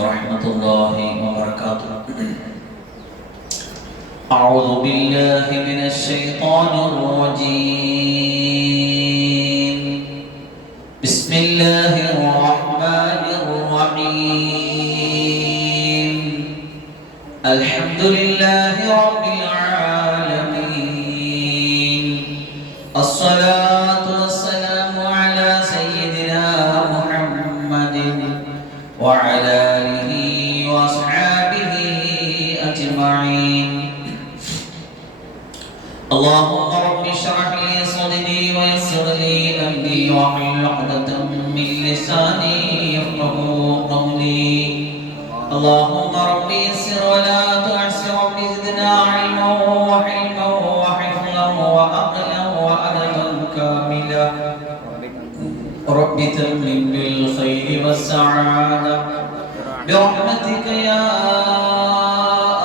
ورحمة الله وبركاته. أعوذ بالله من الشيطان الرجيم. بسم الله الرحمن الرحيم. الحمد لله رب العالمين. الصلاة والسلام على سيدنا محمد وعلى آله وأصحابه أجمعين. اللهم رب اشرح لي صدري ويسر لي أمري واحلل عقدة من لساني يفقهوا قولي. اللهم رب يسر ولا تعسر، رب زدنا علما وحلما وحفظا وعقلا وأدبا كاملا. رب تمم بالخير والسعادة برحمتك يا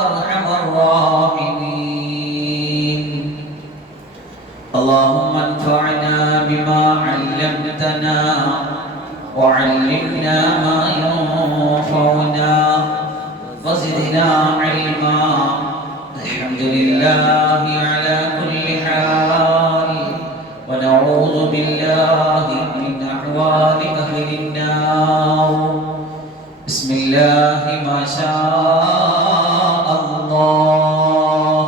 أرحم الراحمين. اللهم انفعنا بما علمتنا وعلمنا ما ينفعنا وزدنا علما. الحمد لله على كل حال، ونعوذ بالله من أحوال أهل النار. بسم الله ما شاء الله،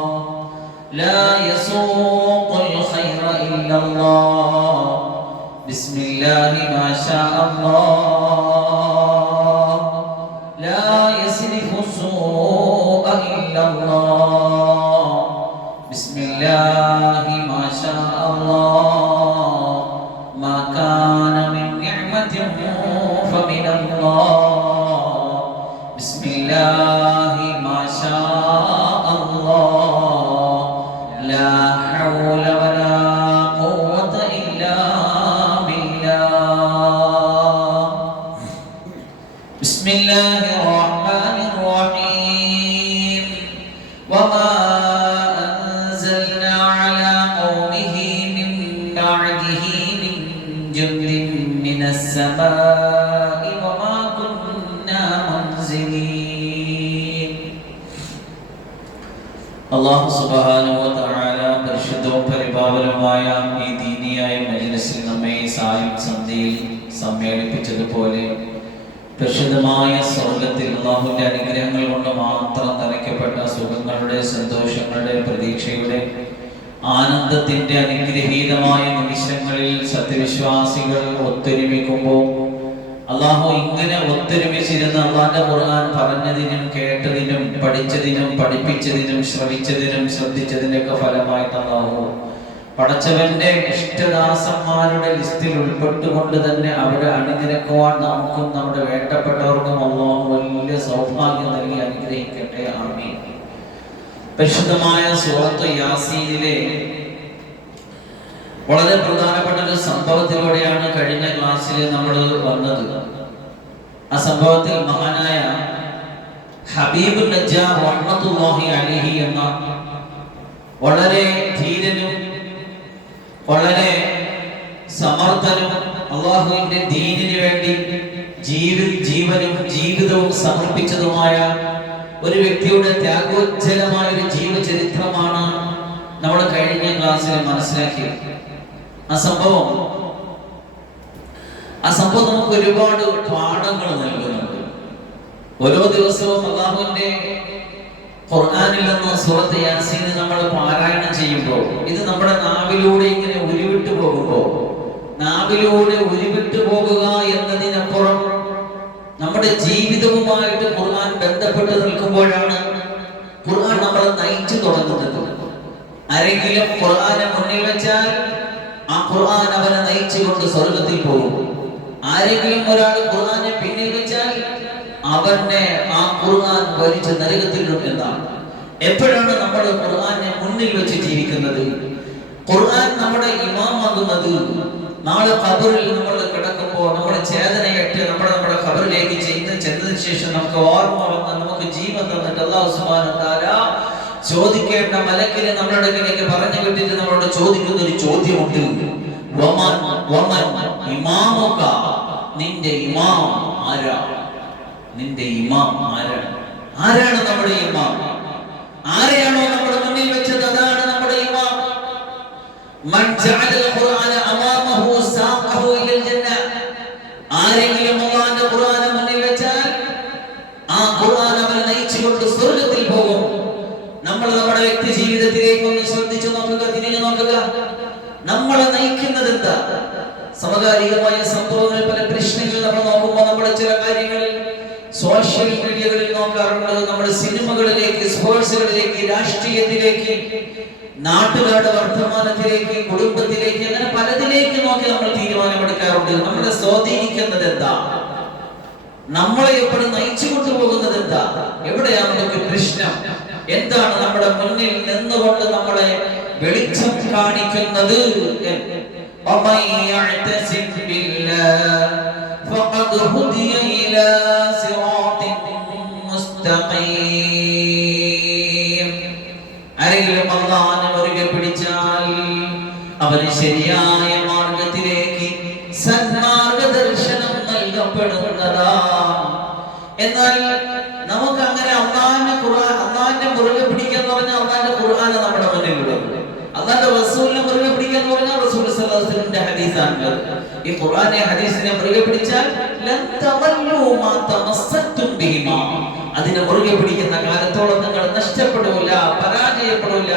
لا يسوق الخير إلا الله. بسم الله ما شاء الله، لا يصرف السوء إلا الله. بسم الله ما شاء الله، ما كان من نعمة فمن الله. بسم الله ما شاء الله، لا حول ولا قوة إلا بالله. بسم الله الرحمن الرحيم. وما أنزلنا على قومه من بعده من جند من السماء وما كنا منزلين. അല്ലാഹു സുബ്ഹാനഹു വ തആല പരിശുദ്ധവും പരിപാവനവുമായ ഈ ദീനിയായ മജ്‌ലിസിൽ നമ്മെ സായം സന്ധ്യയിൽ സമ്മേളിപ്പിച്ചതുപോലെ പരിശുദ്ധമായ സ്വർഗത്തിൽ അല്ലാഹുവിന്റെ അനുഗ്രഹങ്ങൾ കൊണ്ട് മാത്രം നിറയ്ക്കപ്പെട്ട സുഖങ്ങളുടെ, സന്തോഷങ്ങളുടെ, പ്രതീക്ഷയുടെ, ആനന്ദത്തിന്റെ അനുഗ്രഹീതമായ നിമിഷങ്ങളിൽ സത്യവിശ്വാസികൾ ഒത്തൊരുമിക്കുമ്പോൾ അല്ലാഹു ഇങ്ങനെ ഒത്തൊരുമിച്ചിരുന്ന് അല്ലാഹുവിന്റെ ഖുർആൻ പറഞ്ഞതിനും കേട്ടതിനും പഠിച്ചതിനും പഠിപ്പിച്ചതിനും ശ്രവിച്ചതിനും ശ്രദ്ധിച്ചതിനൊക്കെ ഫലമായിട്ട് അല്ലാഹു പടച്ചവന്റെ ഇഷ്ടദാസന്മാരുടെ ലിസ്റ്റിൽ ഉൾപ്പെട്ടുകൊണ്ട് തന്നെ അവിടെ അണിനിരക്കുവാൻ നമുക്കും നമ്മുടെ വേണ്ടപ്പെട്ടവർക്കും അല്ലാഹു വലിയ സൗഭാഗ്യം നൽകി അനുഗ്രഹിക്കട്ടെ. ആമീൻ. പരിശുദ്ധമായ സൂറത്ത് യാസീനിലെ വളരെ പ്രധാനപ്പെട്ട ഒരു സംഭവത്തിലൂടെയാണ് കഴിഞ്ഞ ക്ലാസ്സിൽ നമ്മൾ വന്നത്. ആ സംഭവത്തിൽ മഹാനായ ഹബീബ് നജ്ജാർ റഹ്മത്തുള്ളാഹി അലൈഹി എന്ന വളരെ ധീരനും വളരെ സമർത്ഥനും അല്ലാഹുവിന്റെ ദീനിനു വേണ്ടി ജീവനും ജീവിതവും സമർപ്പിച്ചതുമായ ഒരു വ്യക്തിയുടെ ത്യാഗോജ്ജലമായ ഒരു ജീവചരിത്രമാണ് നമ്മൾ കഴിഞ്ഞ ക്ലാസ്സിൽ മനസ്സിലാക്കിയത്. ആ സംഭവം നമുക്ക് ഒരുപാട് പാഠങ്ങൾ നൽകുന്നുണ്ട്. ഓരോ ദിവസവും അല്ലാഹുവിന്റെ ഖുർആനിൽ നിന്ന് സൂറത്ത് യാസീൻ നമ്മൾ പാരായണം ചെയ്യുമ്പോൾ ഇത് നമ്മുടെ നാവിലൂടെ ഇങ്ങനെ ഉരുവിട്ടു പോകുക എന്നതിനപ്പുറം നമ്മുടെ ജീവിതവുമായിട്ട് ഖുർആൻ ബന്ധപ്പെട്ട് നിൽക്കുമ്പോഴാണ് ഖുർആൻ നമ്മളെ നയിച്ചു തുടങ്ങുന്നത്. ആരെങ്കിലും ഖുർആനെ മുന്നിൽ വെച്ചാൽ ആ ഖുർആൻ അവനെ നയിച്ചുകൊണ്ട് സ്വർഗത്തിൽ പോകും. ആരെങ്കിലും ഒരാൾ ഖുർആനെ പിന്നിൽ വെച്ചാൽ അവനെ ആ ഖുർആൻ വലിച്ച് നരകത്തിലിടും എന്നാണ്. എപ്പോഴാണ് നമ്മൾ ഖുർആനെ മുന്നിൽ വെച്ച് ജീവിക്കുന്നത്? ഖുർആൻ നമ്മുടെ ഇമാമാകുന്നത് നാളെ ഖബറിൽ നമ്മൾ കിടക്കുമ്പോൾ നമ്മുടെ ചേതനയായിട്ട് നമ്മുടെ ഖബറിലേക്ക് ചെന്നതിന് ശേഷം നമുക്ക് ഓർമ്മ വന്ന് നമുക്ക് ജീവൻ തന്നിട്ട് അല്ലാഹു സുബ്ഹാനഹു വ തആല ചോദിക്കേണ്ട മലക്കിനെ നമ്മുടെ അടുക്കിലേക്ക് പറഞ്ഞു വിട്ടിട്ട് നമ്മളോട് ചോദിക്കുന്ന ഒരു ചോദ്യമുണ്ട്. നിന്റെ ഇമാം ആരാ? നിന്റെ ഇമാം ആരാണ്? ആരാണ് നമ്മുടെ ഇമാം? ആരെയാണോ നമ്മുടെ മുന്നിൽ വെച്ചത് അതാണ് നമ്മുടെ ഇമാം. മൻ ജഅലൽ ഖുർആന അമാമഹു സാഖഹു ഇലൽ ജന്ന. ആരെങ്കിലും അല്ലാഹുവിന്റെ ഖുർആൻ മുന്നിൽ വെച്ചാൽ ആ ഖുർആൻ അവനെ നയിച്ചുകൊണ്ട് സ്വർഗ്ഗത്തിൽ പോകും. നമ്മൾ നമ്മുടെ വ്യക്തി ജീവിതത്തിലേക്ക് ഒന്ന് ശ്രദ്ധിച്ചു നോക്കുക, തിരിഞ്ഞു നോക്കുക. നമ്മളെ നയിക്കുന്നത് എന്താ? സമകാലികമായ സംഭവങ്ങൾ, പല പ്രശ്നങ്ങൾ നമ്മൾ നോക്കുമ്പോൾ നമ്മുടെ ചില കാര്യങ്ങളിൽ സോഷ്യൽ മീഡിയകളിൽ നോക്കാറുണ്ട്. നമ്മുടെ സിനിമകളിലേക്ക്, സ്പോർട്സുകളിലേക്ക്, രാഷ്ട്രീയത്തിലേക്ക്, നാട്ടുകാരുടെ വർത്തമാനത്തിലേക്ക്, കുടുംബത്തിലേക്ക്, അങ്ങനെ പലതിലേക്ക് നോക്കി നമ്മൾ തീരുമാനമെടുക്കാറുണ്ട്. നമ്മളെ സ്വാധീനിക്കുന്നത് എന്താ? നമ്മളെ എപ്പോഴും നയിച്ചു കൊണ്ടുപോകുന്നത് എന്താ? എവിടെയാണ് നമുക്ക് പ്രശ്നം? എന്താണ് നമ്മുടെ മുന്നിൽ നിന്നുകൊണ്ട് നമ്മളെ വെളിച്ചം കാണിക്കുന്നത്? ആരെങ്കിലും അല്ലാഹുവിനെ മുറുകെ പിടിച്ചാൽ അവന് ശരിയായ മാർഗത്തിലേക്ക് സന്മാർഗദർശനം നൽകപ്പെടുന്നതാ. എന്നാൽ നമുക്ക് അങ്ങനെ അള്ളാഹിനെ മുറുകെ പിടിക്കാന്ന് പറഞ്ഞാൽ അള്ളാഹിന്റെ ഖുർആൻ നമ്മുടെ മുന്നിലുള്ളത്, അള്ളാഹിന്റെ റസൂലിനെ മുറുകെ പിടിക്കാന്ന് പറഞ്ഞാൽ റസൂൽ സല്ലല്ലാഹു അലൈഹി വസല്ലമയുടെ ഹദീസാണ്. ഈ ഖുർആനെ ഹദീസിനെ മുറുകെ പിടിച്ചാൽ ലൻ തദല്ലു മാ തമസ്സക്തും ബിഹിമാ. അതിനെ മുറുകെ പിടിക്കുന്ന കാലത്തോളം നിങ്ങൾ നഷ്ടപ്പെടില്ല, പരാജയപ്പെടില്ല.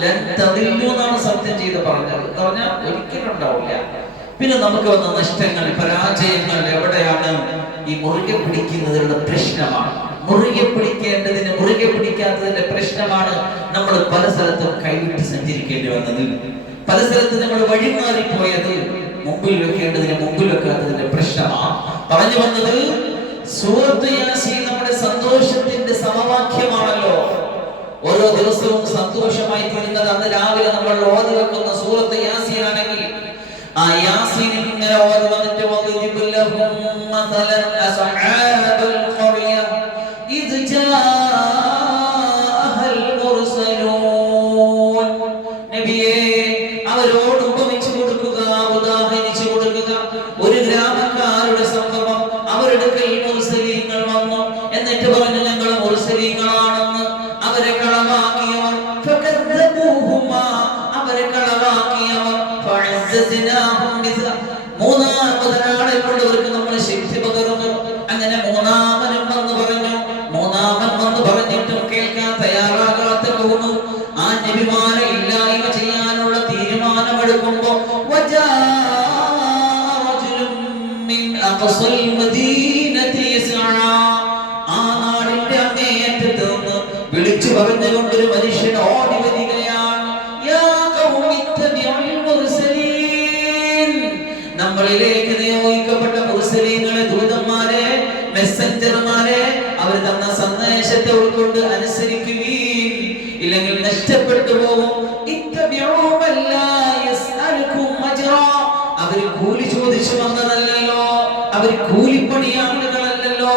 ലൻ തദില്ലു എന്നാണ് സത്യം ചെയ്ത് പറഞ്ഞത്. എന്ന് പറഞ്ഞാൽ ഒരിക്കലും ഉണ്ടാവില്ല. പിന്നെ നമുക്ക് വന്ന നഷ്ടങ്ങൾ, പരാജയങ്ങൾ എവിടെയാണ്? ഈ മുറുകെ പിടിക്കുന്നതിനുള്ള പ്രശ്നമാണ്. മുറുകെ പിടിക്കേണ്ടതിന് മുറുകെ പിടിക്കാത്തതിന്റെ പ്രശ്നമാണ് നമ്മൾ പല സ്ഥലത്തും കൈവിട്ട് സഞ്ചരിക്കേണ്ടി വന്നത്. പല സ്ഥലത്തും നമ്മൾ വഴിമാറിപ്പോയത്. മുമ്പിൽ വെക്കേണ്ടതിന് മുമ്പിൽ വെക്കാത്തതിന്റെ പ്രശ്നമാണ്. പറഞ്ഞു വന്നത് സൂറത്ത് യാസീൻ നമ്മുടെ സന്തോഷത്തിന്റെ സമവാക്യമാണല്ലോ. ഓരോ ദിവസവും സന്തോഷമായി തീരുന്നത് അന്ന് രാവിലെ നമ്മൾ ഓതി വെക്കുന്ന സൂറത്ത് യാസീൻ ആണെങ്കിൽ ആ യാസീൻ ഇങ്ങനെ ഓതി വന്നിട്ട് വദിബുല്ലഹും മസലൻ അസ്ഹാബുൽ ഖറിയ ഇദ് ജാഅഹൽ മുർസലൂൻ. നബിയേ, അവരോട് ഉപമിച്ചു കൊടുക്കുക, ഉദാഹരിച്ചു കൊടുക്കുക. ഒരു ഗ്രാമക്കാരുടെ സംഭവം. അവരുടെ കയ്യിൽ മുർസലീങ്ങൾ വന്നു. എന്നിട്ട് പറഞ്ഞു ഞങ്ങൾ മുർസലീങ്ങളാണെന്ന്. അവരെ കളവാക്കിയവർ ഫകദ്ദബൂഹുമാ, അവരെ കളവാക്കിയവർ ഫഅസ്സസ്നാഹും ബിസ, മൂന്നാമതൊരാളെ കൊണ്ട് അവർക്ക് നമ്മൾ ശക്തി പകർന്നു. അങ്ങനെ മൂന്നാമനും വന്ന് പറഞ്ഞു. മൂന്നാമൻ വന്ന് പറഞ്ഞിട്ടും കേൾക്കാൻ തയ്യാറാകാത്ത പോകുന്നു. ആ നബിമാരെ ഇല്ലായ്മ ചെയ്യാനുള്ള തീരുമാനമെടുക്കുമ്പോ ആ നാടിന്റെ അങ്ങേയറ്റത്ത് നിന്ന് വിളിച്ചു പറഞ്ഞുകൊണ്ടൊരു മനുഷ്യൻ ഓടി വരികയാണ്. നമ്മളിലേക്ക് നിയോഗിക്കപ്പെട്ട മുർസലീങ്ങളെ, ദൂതന്മാരെ, മെസ്സഞ്ചർമാരെ, അവർ തന്ന സന്ദേശത്തെ ഉൾക്കൊണ്ട് അനുസരിക്കുകയും ഇല്ലെങ്കിൽ നഷ്ടപ്പെട്ടു പോകും. അവർ കൂലി ചോദിച്ചു വന്നതല്ലല്ലോ, അവർ കൂലിപ്പണിയാളുകളല്ലല്ലോ,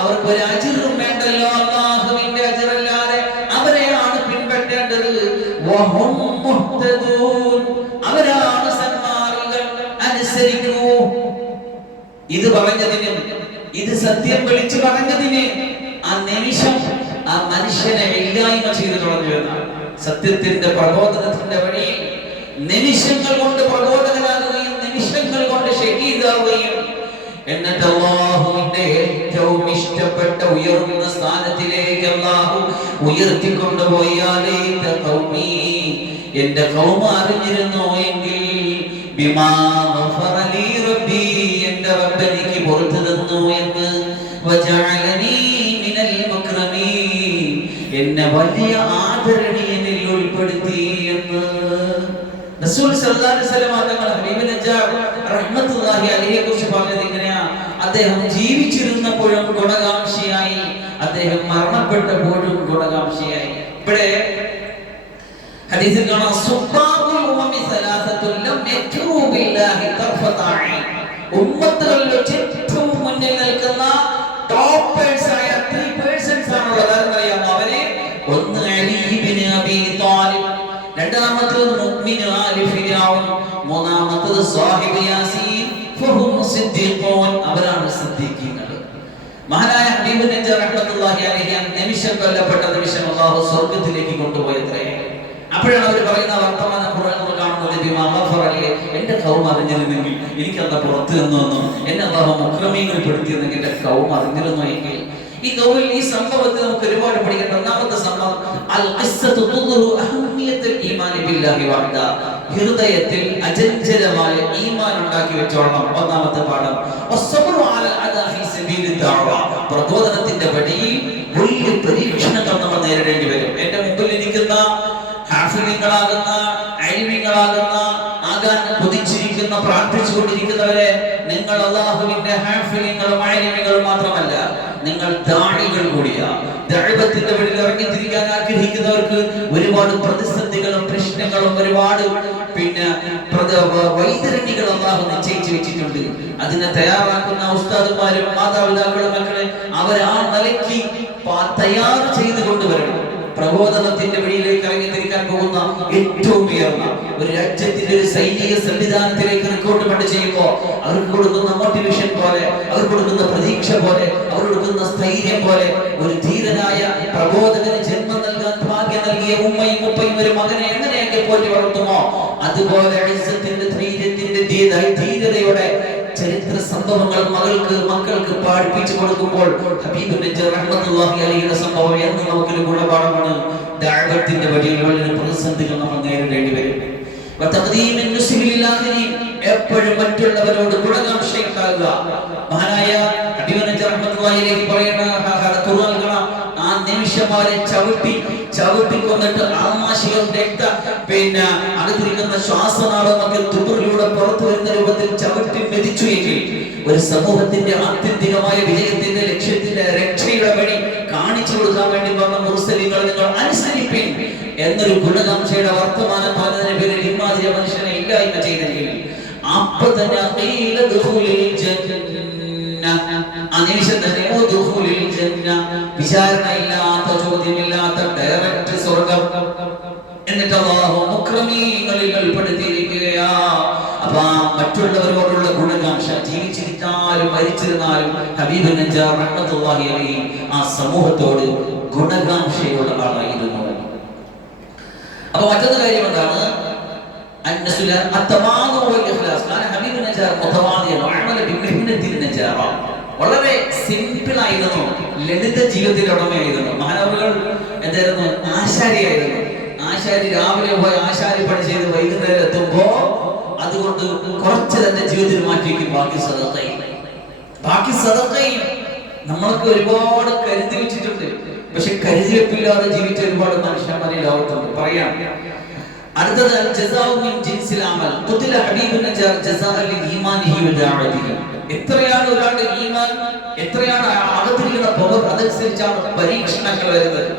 അവർക്ക് ഒരു അജ്റും വേണ്ടല്ലോ. അല്ലാഹുവിന്റെ അജ്റല്ലാതെ അവരെയാണ് പിൻപറ്റേണ്ടത്. വഹും മുഹ്തദൂൻ, അവരാണ് സന്മാർഗ്ഗികൾ. അനുസരിക്കൂ. ഇത് പറഞ്ഞതിനും ഇത് സത്യം വിളിച്ചു പറഞ്ഞതിന് ആ നിമിഷം ആ മനുഷ്യനെ ഇല്ലായ്മ ചെയ്തു തുടങ്ങി എന്നാണ്. സത്യത്തിന്റെ പ്രബോധനത്തിന്റെ വഴിയിൽ നിമിഷങ്ങൾ കൊണ്ട് പ്രബോധകനാകുകയും നിമിഷങ്ങൾ കൊണ്ട് ഷഹീദാവുകയും എന്നിട്ട് അല്ലാഹുവിന്റെ ഏറ്റവും ഇഷ്ടപ്പെട്ട ഉയർന്ന സ്ഥാനത്തിലേക്ക് അല്ലാഹു ഉയർത്തിക്കൊണ്ടുപോയാലേ എന്റെ ഖൗമ അറിഞ്ഞിരുന്നു എങ്കിൽ ബിമാ ഗഫറ ലീ റബ്ബി, എന്റെ റബ്ബ് എനിക്ക് പുറത്തു തന്നു എന്ന്, വജഅലനീ മിനൽ മുക്രമീൻ, എന്നെ വലിയ ആദരണീയനിൽ ഉൾപ്പെടുത്തി എന്ന് റസൂൽ സല്ലല്ലാഹു അലൈഹി വസല്ലം തങ്ങൾ ഹബീബ് നജ്ജാർ റഹ്മത്തുള്ളാഹി അലൈഹിയെ കുറിച്ച് പറഞ്ഞത് ഇങ്ങനെയാ: അദ്ദേഹം ജീവിച്ചിരുന്നപ്പോഴും ഗുണകാംക്ഷിയായി, അദ്ദേഹം മരണപ്പെട്ടപ്പോഴും ഗുണകാംക്ഷിയായി. ഇവിടെ ഹദീസിൽ കാണാം, സുബ്ബാബുൽ ഉമ്മി സലാസത്തുൽ ലം യക്റൂ ബില്ലാഹി തർഫതഈൻ. ഉമ്മത്തുകളിൽ ഏറ്റവും മുന്നിൽ നിൽക്കുന്ന ടോപ്പേഴ്സ് ആയ 3 പേഴ്സൺസ് ആണുള്ളത്. അറിയാമോ അവരെ? ഒന്ന് അലി ഇബ്നു അബീ ത്വാലിബ്, രണ്ടാമത്തേത് മുഅ്മിനു ആലി ഫിർഔൻ, മൂന്നാമത്തേത് സാഹിബ് യാസീൻ. ഫഹും സിദ്ദീഖൂൻ, അവരാണ് സിദ്ദീഖീങ്ങൾ. മഹാനായ ഹബീബ് റഹ്മത്തുള്ളാഹി അലൈഹി നിമിഷം കൊല്ലപ്പെട്ട നിമിഷം അല്ലാഹു സ്വർഗ്ഗത്തിലേക്ക് കൊണ്ടുപോയത്രേ. അപ്പോഴാണ് അവർ പറയുന്ന വർത്തമാനം ഖുർആൻ നമ്മൾ കാണുന്നത്, ബിമാ ഗഫറ ലി, എന്റെ ഖൗം അറിഞ്ഞിരുന്നെങ്കിൽ, എനിക്ക് അന്ന് പുറത്തു നിന്നൊന്നും എന്നെ അല്ലാഹു മുക്രമീങ്ങളിൽ പെടുത്തിയെന്നെങ്കിൽ എന്റെ ഖൗം അറിഞ്ഞിരുന്നു എങ്കിൽ. ഈ ഖൗമിൽ ഈ സംഭവത്തിൽ നമുക്ക് ഒരുപാട് പഠിക്കേണ്ട ഒന്നാമത്തെ സംഭവം അൽ ഖിസ്സത്തു തുദ്ഹിറു അഹമ്മിയത്തുൽ ഈമാനി ബില്ലാഹി വഹദ. ഹൃദയത്തിൽ അചഞ്ചലമായ ഈമാൻ ഉണ്ടാക്കി വെച്ചോളണം. ഒന്നാമത്തെ പാഠം വസ്സബ്റു അലൽ അദാ ഫീ സബീലിൽ ദഅവ. പ്രബോധനത്തിന്റെ വഴിയിൽ വലിയ പരീക്ഷണങ്ങൾ നമ്മൾ നേരിടേണ്ടി വരും. എന്റെ മുമ്പിൽ ഇരിക്കുന്ന ഹാഫിളീങ്ങളാകുന്ന അലിമീങ്ങളാകുന്ന ആകാൻ കൊതിച്ചിരിക്കുന്ന പ്രാർത്ഥിച്ചുകൊണ്ടിരിക്കുന്നവരെ, നിങ്ങൾ അല്ലാഹുവിന്റെ ഹാഫിളീങ്ങളും അലിമീങ്ങളും മാത്രമല്ല, നിങ്ങൾ ദാഇകൾ കൂടിയാണ്. ദഅവത്തിന്റെ വഴിയിൽ ഇറങ്ങി തിരിക്കാൻ ആഗ്രഹിക്കുന്നവർക്ക് ഒരുപാട് പ്രതിസന്ധികളും പ്രശ്നങ്ങളും ഒരുപാട് വൈതരണികൾ അല്ലാഹു നിശ്ചയിച്ചു വെച്ചിട്ടുണ്ട്. അതിനെ തയ്യാറാക്കുന്ന ഉസ്താദുമാരും മാതാപിതാക്കളും മക്കളെ അവർ ആ നിലയ്ക്ക് തയ്യാർ ചെയ്ത് കൊണ്ടുവരണം. പ്രബോധനത്തിന്റെ വഴിയിലേക്ക് ഇറങ്ങി തിരിക്കാൻ പോകുന്ന ഏറ്റവും ഉയർന്ന ഒരു രാജ്യത്തിന്റെ ഒരു സൈനിക സംവിധാനത്തിലേക്ക് റിക്രൂട്ട്മെന്റ് ചെയ്യുമ്പോൾ അവർക്ക് കൊടുക്കുന്ന മോട്ടിവേഷൻ പോലെ, അവർ കൊടുക്കുന്ന പ്രതീക്ഷ പോലെ, അവർ കൊടുക്കുന്ന സ്ഥൈര്യം പോലെ ഒരു ധീരനായ പ്രബോധകന് ജന്മം നൽകാൻ ഭാഗ്യം നൽകിയ ഉമ്മയും ഉപ്പയും ഒരു മകനെ എങ്ങനെയൊക്കെ പോറ്റി വളർത്തുമോ അതുപോലെ ഇസ്സത്തിന്റെ ധൈര്യത്തിന്റെ ധീരതയുടെ ചരിത്ര സംഭവങ്ങൾ മക്കൾക്ക് പഠിപ്പിച്ചു കൊടുക്കുമ്പോൾ ഹബീബ് നജർ റഹ്മത്തുള്ളാഹി അലൈഹിയുടെ സംഭവം എന്ന് നമുക്കൊരു ഗുണപാഠമാണ്. ദഅവത്തിന്റെ വഴിയിൽ വളരെ പ്രതിസന്ധികൾ നമ്മൾ നേരിടേണ്ടി വരും. എപ്പോഴും മറ്റുള്ളവരോട് ഗുണകാംക്ഷ ഉണ്ടാകുക. മഹാനായ ഹബീബ് നജർ റഹ്മത്തുള്ളാഹി അലൈഹി പറയുന്ന ഖുർആൻ കാണാം, ആ നിമിഷമാരെ ചവിട്ടി കൊന്നിട്ട് ആമാശയുടെ അകത്തിരിക്കുന്ന ശ്വാസനാളമൊക്കെ തുബറിലൂടെ പുറത്തു വരുന്ന രൂപത്തിൽ ചവിട്ടി മെതിച്ചു എങ്കിൽ ഒരു സമൂഹത്തിന്റെ ആത്യന്തികമായ വിജയത്തിന്റെ ലക്ഷ്യത്തിന്റെ രക്ഷയുടെ വഴി കാണിച്ചു കൊടുക്കാൻ വേണ്ടി പറഞ്ഞ മുർസലീങ്ങൾ നിങ്ങൾ അനുസരിപ്പിൻ എന്നൊരു ഗുണകാംക്ഷയുടെ വർത്തമാനം പറഞ്ഞതിന്റെ പേരിൽ ഇമാതിരി മനുഷ്യനെ ഇല്ലായ്മ ചെയ്തെങ്കിൽ അപ്പൊ തന്നെ ആ നിമിഷം തന്നെ വിചാരണയില്ലാത്ത ചോദ്യമില്ലാത്ത ഡയറക്റ്റ് സ്വർഗം. എന്നിട്ട് അല്ലാഹു മുക്രമീങ്ങളിൽ ഉൾപ്പെടുത്തിയിരിക്കുകയാ. അപ്പൊ മറ്റുള്ളവരോടുള്ള ഗുണകാംക്ഷ, ജീവിച്ചിരിച്ചാലും മരിച്ചിരുന്നാലും ഹബീബ് നജ്ജാർ റഹ്മത്തുള്ളാഹി അലൈഹി ആ സമൂഹത്തോട് ഗുണകാംക്ഷയുള്ള ആളായിരുന്നു. അപ്പൊ മറ്റൊരു കാര്യം എന്താണ്? വളരെ സിമ്പിൾ ആയിരുന്നു, ലളിത ജീവിതത്തിലുടമയായിരുന്നു. മഹാനവറുകൾ എന്തായിരുന്നു? ആശാരിയായിരുന്നു. ആശാരി രാവിലെ പോയി ആശാരി പണി ചെയ്ത് വൈകുന്നേരം എത്തുമ്പോ അതുകൊണ്ട് കുറച്ച് തന്നെ ജീവിതത്തിൽ മാറ്റിവെക്കും. ബാക്കി സദഖയും നമ്മൾക്ക് ഒരുപാട് കരുതി വെച്ചിട്ടുണ്ട്. പക്ഷെ കരുതി വെപ്പില്ലാതെ ജീവിച്ച ഒരുപാട് മനുഷ്യന്മാരെ ലോകത്തുണ്ട്. പറയാം. അടുത്തത് ജസാഉ മിൻ ജിൻസിൽ അമൽ. ഖുതില ഹബീബ് നജ്ജാർ ജസാഅ ലി ഈമാനിഹി വ ദഅവതിഹി. എത്രയാണ് ഒരാളുടെ ഈമാൻ, എത്രയാണ് അകത്തിരിക്കുന്ന പവർ, അതനുസരിച്ചാണ് പരീക്ഷണങ്ങൾ വരുന്നത്.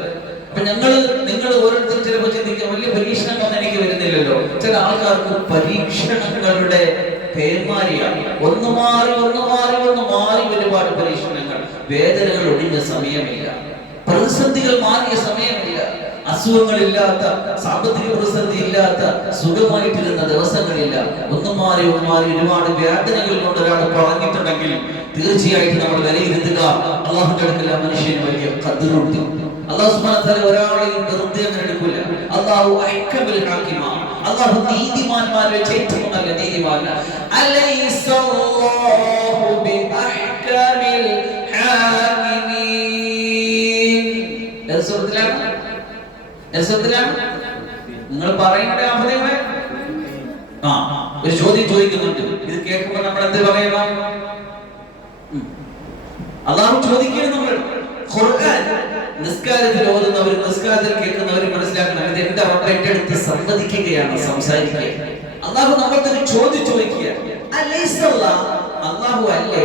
അപ്പൊ നിങ്ങൾ ഓരോരുത്തരും ചിലപ്പോൾ ചിന്തിക്കുക, വലിയ പരീക്ഷണമൊന്നും എനിക്ക് വരുന്നില്ലല്ലോ. ചില ആൾക്കാർക്ക് പരീക്ഷണങ്ങളുടെ പേർമാരിയാണ്. ഒന്ന് മാറി ഒരുപാട് പരീക്ഷണങ്ങൾ. വേദനകൾ ഒഴിഞ്ഞ സമയമില്ല, പ്രതിസന്ധികൾ മാറിയ സമയമില്ല, അസുഖങ്ങളില്ലാത്ത, സാമ്പത്തിക പ്രതിസന്ധി ഇല്ലാത്ത, സുഖമായിട്ടിരുന്ന ദിവസങ്ങളില്ല. ഒന്നും മാറി ഒരുപാട് വേദനകൾ കൊണ്ട് ഒരാൾ പറഞ്ഞിട്ടുണ്ടെങ്കിൽ തീർച്ചയായിട്ടും നമ്മൾ വിലയിരുത്തുക, അള്ളാഹുവിന്റെ അടുക്കൽ ആ മനുഷ്യന് വലിയ ഖദ്റുണ്ട്. അല്ലാഹു സുബ്ഹാനഹു വ തആല ഒരാളെയും വെറുതെ അങ്ങനെ എടുക്കില്ല. അല്ലാഹു അഹ്കമുൽ ഹകീമാണ്. അല്ലാഹു നീതിമാന്മാരിൽ ഏറ്റവും നല്ല നീതിമാനാണ്. അലൈസല്ലാഹു ബിഅഹ്കമിൽ ഹാകിമീൻ. നിങ്ങൾ പറയണ്ടേ അഫലങ്ങളെ? ഒരു ചോദ്യം ചോദിക്കുന്നുണ്ട്. ഇത് കേൾക്കുമ്പോൾ നമ്മൾ എന്ത് പറയണം? അല്ലാഹു ചോദിക്കുന്നു. നമ്മൾ ഖുർആൻ നിസ്കാരത്തിൽ ഓതുന്നവരും നിസ്കാരത്തിൽ കേൾക്കുന്നവരും മനസ്സിലാക്കണം, ഇത് എന്റെ റബ്ബ് എന്റെ അടുത്ത് സംവദിക്കുകയാണ്, സംസാരിക്കുക. അല്ലാഹു നമ്മൾക്ക് ഒരു ചോദ്യം ചോദിക്കുക. അല്ലാഹു അല്ലേ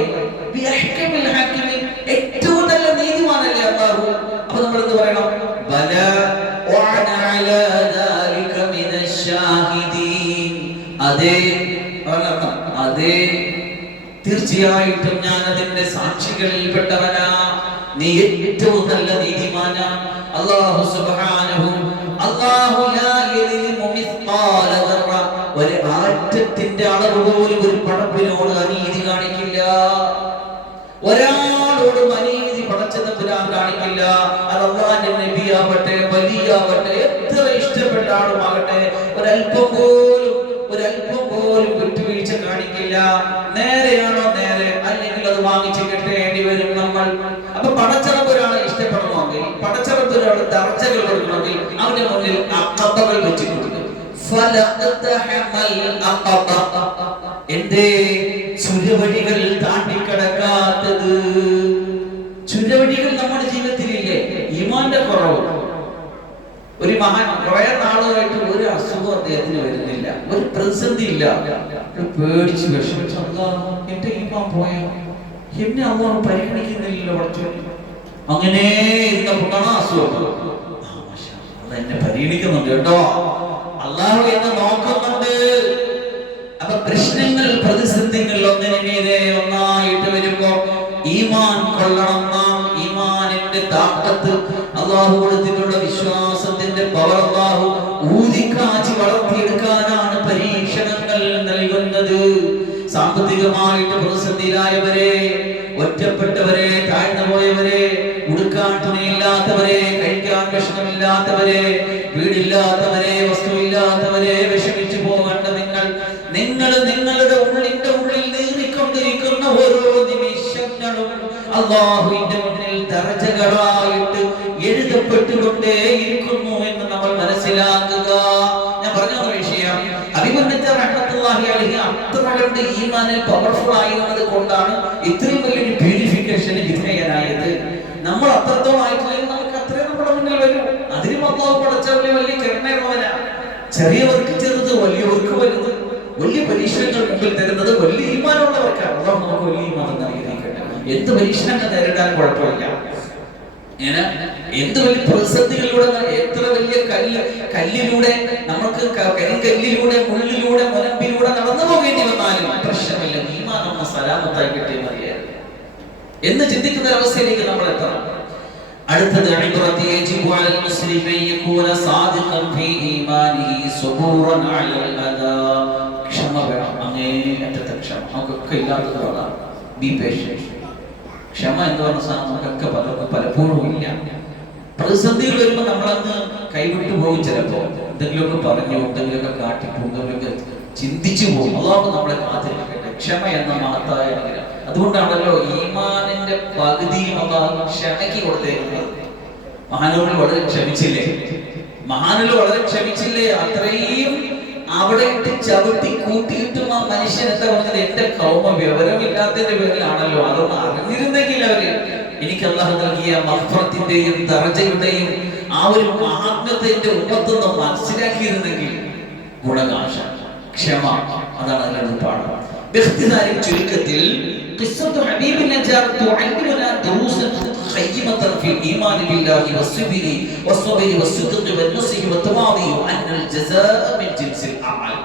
ബിഅഹ്കമിൽ ഹാകിമീൻ, ഏറ്റവും നല്ല നീതിമാനല്ലേ അല്ലാഹു? അപ്പോൾ നമ്മൾ എന്ത് പറയണം? ബലാ വഅന അലാ ദാലിക മിനശ് ഷാഹിദീൻ. അതെ, തീർച്ചയായിട്ടും ഞാൻ അതിന്റെ സാക്ഷികളിൽപ്പെട്ടവനാ. നീ ഏറ്റവും നല്ല നീതിമാനാ. അല്ലാഹു സുബ്ഹാനഹു അല്ലാഹു ലാ യലിമു മിസ്ഖാല ദർറ, ഒരു ആറ്റത്തിന്റെ അളവ് പോലും ഒരു പടപ്പിനോട് അനീതി കാണിക്കില്ല. ഒരാളോട് അനീതി പടച്ച തമ്പുരാൻ കാണിക്കില്ല. അത് അല്ലാഹുവിന്റെ നബിയാവട്ടെ, വലിയാവട്ടെ, എത്ര ഇഷ്ടപ്പെട്ട ആളുമാകട്ടെ, ഒരല്പം പോലും വിട്ടുവീഴ്ച കാണിക്കില്ല. നേരെയാണോ നേരെ, അല്ലെങ്കിൽ അത് വാങ്ങിച്ച് കെട്ടേണ്ടി വരും നമ്മൾ. അപ്പൊ പടച്ചറപ്പ് ഒരാളെ ഇഷ്ടപ്പെടണമെങ്കിൽ, പടച്ചറപ്പ് ഒരാൾ ദർജകൾ കൊടുക്കണമെങ്കിൽ അവന്റെ മുന്നിൽ അഖബകൾ വെച്ച് കൊടുക്കും. എന്തേ ചുരവഴികൾ താണ്ടിക്കടക്കാത്തത്? ചുരവഴികൾ നമ്മുടെ ജീവിതത്തിലില്ലേ? ഈമാന്റെ കുറവ്. ഒരു മഹാൻ കുറെ നാളുമായിട്ട് ഒരു അസുഖം അദ്ദേഹത്തിന് വരുന്നില്ല, ഒരു പ്രതിസന്ധി ഇല്ല. പേടിച്ച് വിഷമിച്ചു, എന്റെ ഈമാൻ പോയോ, എന്നെ അള്ളാഹു പരിഗണിക്കുന്നില്ലല്ലോ പഠിച്ചു. അങ്ങനെ ഇരുന്നപ്പോഴാണ് അസുഖം. എന്നെ പരിഗണിക്കുന്നുണ്ട് കേട്ടോ, അള്ളാഹു എന്നെ നോക്കുന്നുണ്ട്. അപ്പൊ പ്രശ്നങ്ങൾ, പ്രതിസന്ധികൾ ഒന്നിനെ ഒന്നായിട്ട് വരുമ്പോ ഈമാൻ കൊള്ളണം നാം. ഈമാനിന്റെ താക്കത്ത്, അള്ളാഹു കൊടുത്തിട്ടുള്ള വിശ്വാസത്തിന്റെ പവർ അള്ളാഹു ഊതിക്കാച്ചി വളർത്തിയെടുക്കാനാണ് പരീക്ഷണങ്ങൾ നൽകുന്നത്. സാമ്പത്തികമായിട്ട് പ്രതിസന്ധിയിലായവരെ, ഒറ്റപ്പെട്ടവരെ, താഴ്ന്നു പോയവരെ, ഉടുക്കാൻ തുണിയില്ലാത്തവരെ, കഴിക്കാൻ ഭക്ഷണമില്ലാത്തവരെ, വീടില്ലാത്തവരെ, വസ്തുവില്ലാത്തവരെ, വിഷമിച്ചു പോകേണ്ട നിങ്ങൾ നിങ്ങളുടെ ഉള്ളിന്റെ ഉള്ളിൽ നീറിക്കൊണ്ടിരിക്കുന്ന ഓരോ നിമിഷങ്ങളും അല്ലാഹുവിന്റെ മുന്നിൽ ദർജകളായിട്ട് എഴുതപ്പെട്ടുകൊണ്ടേയിരിക്കുന്നു എന്ന് നമ്മൾ മനസ്സിലാക്കുക. ഞാൻ പറഞ്ഞ വിഷയം അത്ര കണ്ട് ഈമാനിൽ പവർഫുൾ ആയിരുന്നത് കൊണ്ടാണ് ഇത്രയും വലിയൊരു പ്യൂരിഫിക്കേഷന് വിധേയനായത്. നമ്മൾ അത്രത്തോളം ആയിട്ടില്ലെങ്കിൽ നമുക്ക് അത്രയും നമ്മുടെ മുന്നിൽ വരും. അതിനും അല്ലാഹു പടച്ച വലിയ കരുണയുള്ളവനാ. ചെറിയവർക്ക് ചെറുത്, വലിയവർക്ക് വലുത്. വലിയ പരീക്ഷണങ്ങൾ മുമ്പിൽ തരുന്നത് വലിയ ഈമാനുള്ളവർക്കാണ്. അല്ലാഹു നമുക്ക് വലിയ ഈമാൻ നൽകിയിരിക്കട്ടെ. എന്ത് പരീക്ഷണങ്ങൾ നേരിടാൻ കുഴപ്പമില്ല. എന്ത് വലിയ പ്രതിസന്ധികളിലൂടെ, എത്ര വലിയ കല്ലിലൂടെ, നമുക്ക് കരിങ്കല്ലിലൂടെ, മുള്ളിലൂടെ, മുനമ്പിലൂടെ നടന്നു പോകേണ്ടി വന്നാലും പ്രശ്നമില്ല. ഈമാൻ നമ്മ സലാമത്തായി കിട്ടിയ മതിയായിരുന്നു എന്ന് ചിന്തിക്കുന്ന ഒരവസ്ഥയിലേക്ക് നമ്മൾ എത്തണം. അടുത്തത് ക്ഷമ വേണം. അങ്ങേയറ്റത്തെ ക്ഷമ നമുക്കൊക്കെ ഇല്ലാത്തതാണ്. B patient. ക്ഷമ എന്ന് പറഞ്ഞ സാധനം നമുക്കൊക്കെ പലപ്പോഴും ഇല്ല. പ്രതിസന്ധികൾ വരുമ്പോൾ നമ്മളങ്ങ് കൈവിട്ടു പോകും. ചിലപ്പോ എന്തെങ്കിലുമൊക്കെ പറഞ്ഞു, എന്തെങ്കിലുമൊക്കെ കാട്ടിപ്പോ, എന്തെങ്കിലുമൊക്കെ ചിന്തിച്ചു പോകും. അല്ലാഹു നമ്മളെ കാത്തിരിക്കട്ടെ. ക്ഷമ എന്ന മഹത്തായ അനുഗ്രഹം. അതുകൊണ്ടാണല്ലോ ഈമാനിന്റെ പകുതിയും അല്ലാഹു ക്ഷമയ്ക്ക് കൊടുത്തേക്കുന്നത്. മഹാനുകൾ വളരെ ക്ഷമിച്ചില്ലേ? അത്രയും അവിടെ ഇട്ട് ചവിട്ടി കൂട്ടിയിട്ടും ആ മനുഷ്യൻ എന്താ പറഞ്ഞത്? എന്റെ കൗമ വിവരമില്ലാത്തതിന്റെ പേരിലാണല്ലോ. അതൊന്ന് അറിഞ്ഞിരുന്നെങ്കിൽ അവര് എനിക്ക് അല്ലാഹു നൽകിയ മഗ്ഫിറത്തിന്റെയും ദർജയുടെയും ആ ഒരു മഹാത്മ്യത്തിന്റെ ഉമ്മത്തൊന്ന് മനസ്സിലാക്കിയിരുന്നെങ്കിൽ. ഗുണകാംക്ഷ, ക്ഷമ, അതാണ് അതിന്റെ പാഠം. ചുരുക്കത്തിൽ ഹബീബ് നജ്ജാർ തുഅല്ലിമുനാ ദുറൂസൻ ഖയ്യിമതൻ ഫി ഈമാൻ ബില്ലാഹി വസ്സബ്രി വസ്സബ്രി വസ്സദ്ഖി വന്നുസ്ഹി വതവാദി അന്നൽ ജസാഅ മിൻ ജിൻസിൽ അമൽ.